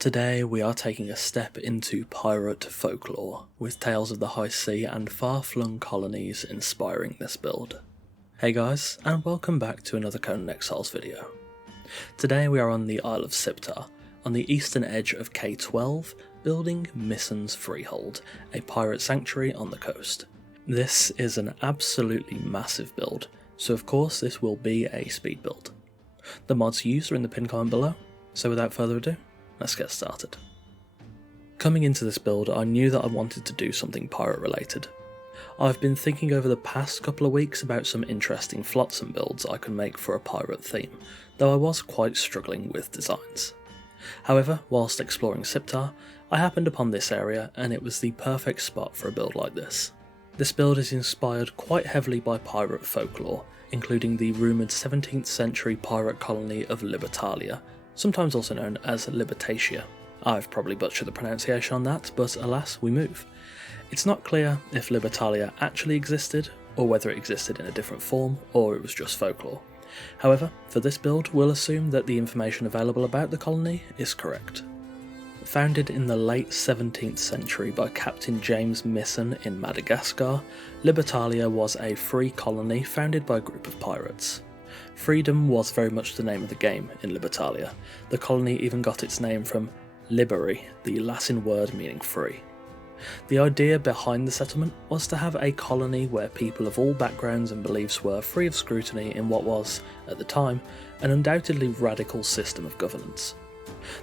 Today we are taking a step into pirate folklore, with tales of the high sea and far-flung colonies inspiring this build. Hey guys, and welcome back to another Conan Exiles video. Today we are on the Isle of Siptah, on the eastern edge of K12, building Missen's Freehold, a pirate sanctuary on the coast. This is an absolutely massive build, so of course this will be a speed build. The mods used are in the pinned comment below, so without further ado, let's get started. Coming into this build, I knew that I wanted to do something pirate related. I've been thinking over the past couple of weeks about some interesting Flotsam builds I could make for a pirate theme, though I was quite struggling with designs. However, whilst exploring Siptah, I happened upon this area and it was the perfect spot for a build like this. This build is inspired quite heavily by pirate folklore, including the rumoured 17th century pirate colony of Libertalia, sometimes also known as Libertalia. I've probably butchered the pronunciation on that, but alas, we move. It's not clear if Libertalia actually existed, or whether it existed in a different form, or it was just folklore. However, for this build, we'll assume that the information available about the colony is correct. Founded in the late 17th century by Captain James Missen in Madagascar, Libertalia was a free colony founded by a group of pirates. Freedom was very much the name of the game in Libertalia. The colony even got its name from liberi, the Latin word meaning free. The idea behind the settlement was to have a colony where people of all backgrounds and beliefs were free of scrutiny in what was, at the time, an undoubtedly radical system of governance.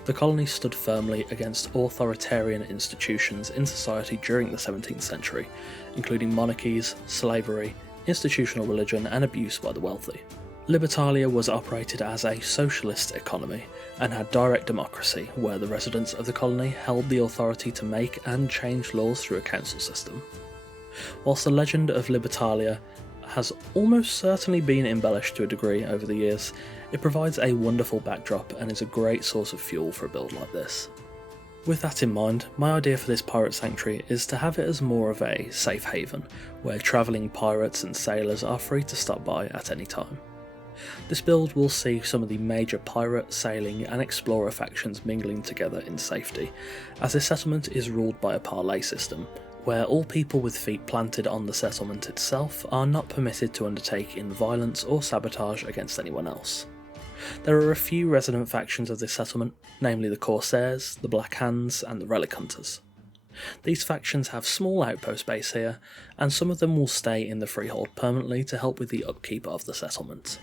The colony stood firmly against authoritarian institutions in society during the 17th century, including monarchies, slavery, institutional religion and abuse by the wealthy. Libertalia was operated as a socialist economy and had direct democracy, where the residents of the colony held the authority to make and change laws through a council system. Whilst the legend of Libertalia has almost certainly been embellished to a degree over the years, it provides a wonderful backdrop and is a great source of fuel for a build like this. With that in mind, my idea for this pirate sanctuary is to have it as more of a safe haven, where travelling pirates and sailors are free to stop by at any time. This build will see some of the major pirate, sailing and explorer factions mingling together in safety, as this settlement is ruled by a parley system, where all people with feet planted on the settlement itself are not permitted to undertake in violence or sabotage against anyone else. There are a few resident factions of this settlement, namely the Corsairs, the Black Hands and the Relic Hunters. These factions have small outpost base here, and some of them will stay in the freehold permanently to help with the upkeep of the settlement.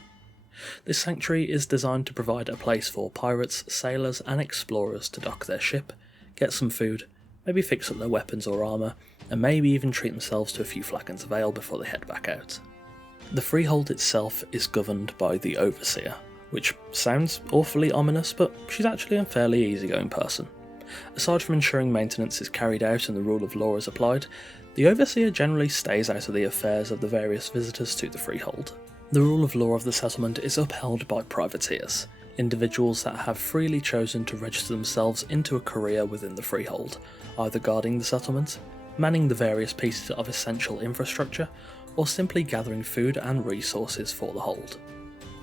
This sanctuary is designed to provide a place for pirates, sailors and explorers to dock their ship, get some food, maybe fix up their weapons or armour, and maybe even treat themselves to a few flagons of ale before they head back out. The freehold itself is governed by the Overseer, which sounds awfully ominous, but she's actually a fairly easygoing person. Aside from ensuring maintenance is carried out and the rule of law is applied, the Overseer generally stays out of the affairs of the various visitors to the freehold. The rule of law of the settlement is upheld by privateers, individuals that have freely chosen to register themselves into a career within the freehold, either guarding the settlement, manning the various pieces of essential infrastructure, or simply gathering food and resources for the hold.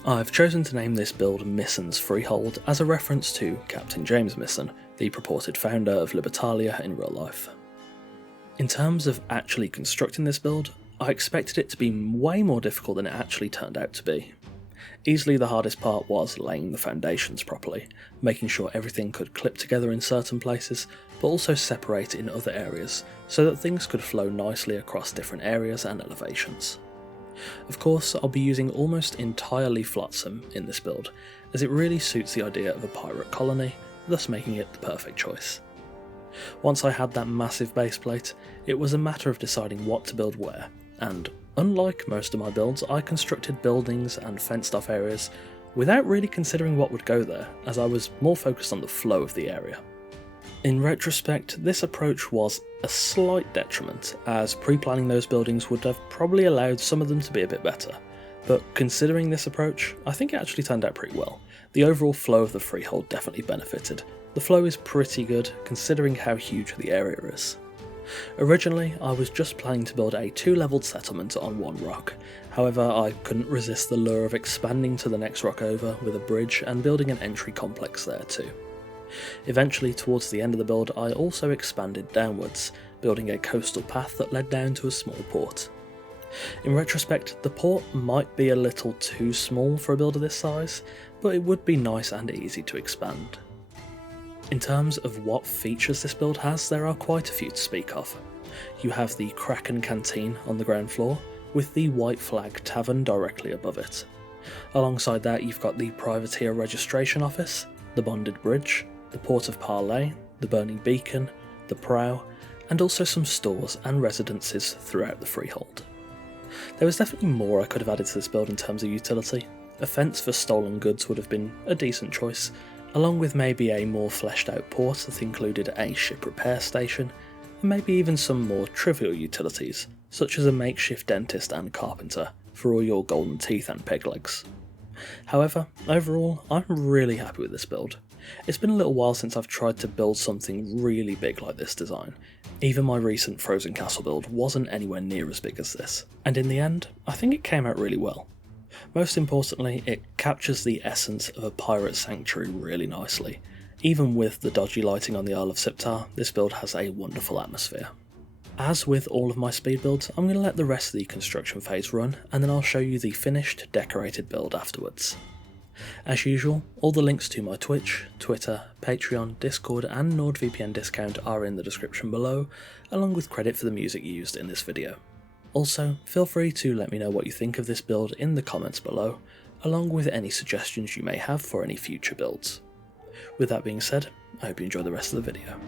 I've chosen to name this build Missen's Freehold as a reference to Captain James Missen, the purported founder of Libertalia in real life. In terms of actually constructing this build, I expected it to be way more difficult than it actually turned out to be. Easily the hardest part was laying the foundations properly, making sure everything could clip together in certain places, but also separate in other areas, so that things could flow nicely across different areas and elevations. Of course, I'll be using almost entirely Flotsam in this build, as it really suits the idea of a pirate colony, thus making it the perfect choice. Once I had that massive base plate, it was a matter of deciding what to build where, and unlike most of my builds, I constructed buildings and fenced off areas without really considering what would go there, as I was more focused on the flow of the area. In retrospect, this approach was a slight detriment, as pre-planning those buildings would have probably allowed some of them to be a bit better, but considering this approach, I think it actually turned out pretty well. The overall flow of the freehold definitely benefited. The flow is pretty good, considering how huge the area is. Originally, I was just planning to build a 2-leveled settlement on one rock, however I couldn't resist the lure of expanding to the next rock over with a bridge and building an entry complex there too. Eventually, towards the end of the build, I also expanded downwards, building a coastal path that led down to a small port. In retrospect, the port might be a little too small for a build of this size, but it would be nice and easy to expand. In terms of what features this build has, there are quite a few to speak of. You have the Kraken Canteen on the ground floor, with the White Flag Tavern directly above it. Alongside that, you've got the Privateer Registration Office, the Bonded Bridge, the Port of Parley, the Burning Beacon, the Prow, and also some stores and residences throughout the freehold. There was definitely more I could have added to this build in terms of utility. A fence for stolen goods would have been a decent choice, along with maybe a more fleshed out port that included a ship repair station, and maybe even some more trivial utilities, such as a makeshift dentist and carpenter for all your golden teeth and peg legs. However, overall, I'm really happy with this build. It's been a little while since I've tried to build something really big like this design. Even my recent Frozen Castle build wasn't anywhere near as big as this, and in the end, I think it came out really well. Most importantly, it captures the essence of a pirate sanctuary really nicely. Even with the dodgy lighting on the Isle of Siptah, this build has a wonderful atmosphere. As with all of my speed builds, I'm going to let the rest of the construction phase run, and then I'll show you the finished, decorated build afterwards. As usual, all the links to my Twitch, Twitter, Patreon, Discord and NordVPN discount are in the description below, along with credit for the music used in this video. Also, feel free to let me know what you think of this build in the comments below, along with any suggestions you may have for any future builds. With that being said, I hope you enjoy the rest of the video.